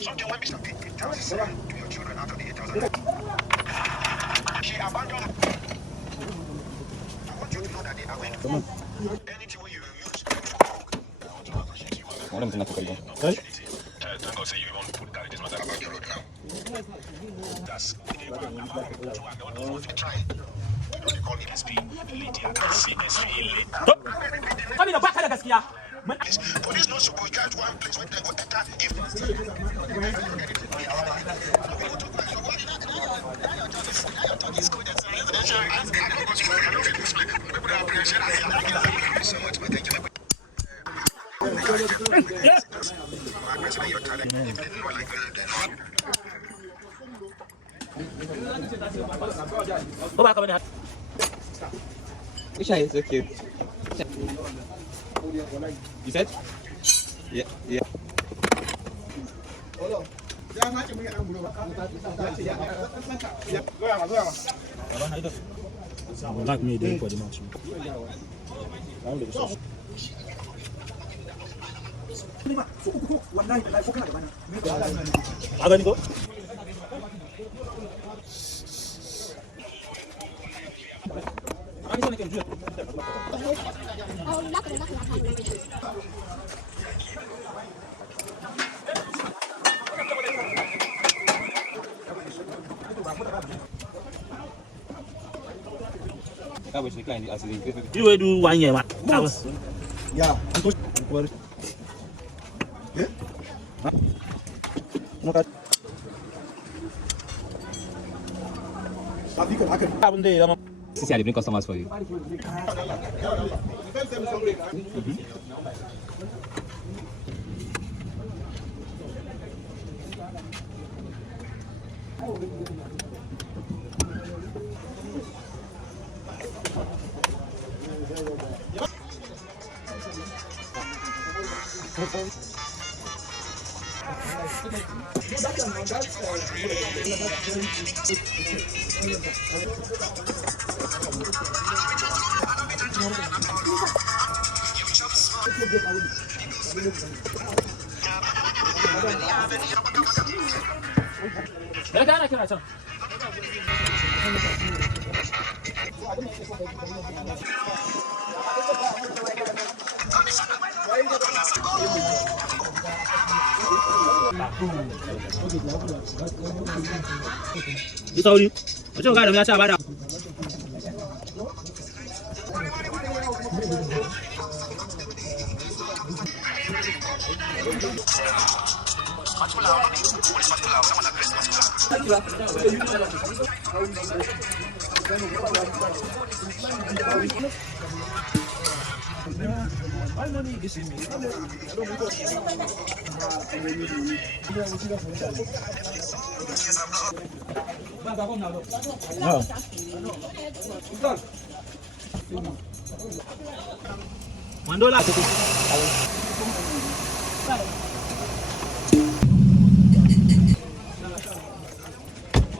Something when Mr. Pete tells to your children out of the 8,000. She abandoned. I want you to know that they are going to anything you use. What am I going to Thank God say you won't put that this matter about the road now. That's try. Don't call me SP later. CSV later. Come in the back of the gaskiya. Police not supposed to judge one place when they go enter if Go back over. Which eye is so cute? You said? Yeah, yeah. Like me doing for the match. Agani ko? That was the kind of You will do 1 year, man. Yeah. Yeah? Okay. This is how they bring customers for you. You saw it? What you got to say about that? $1.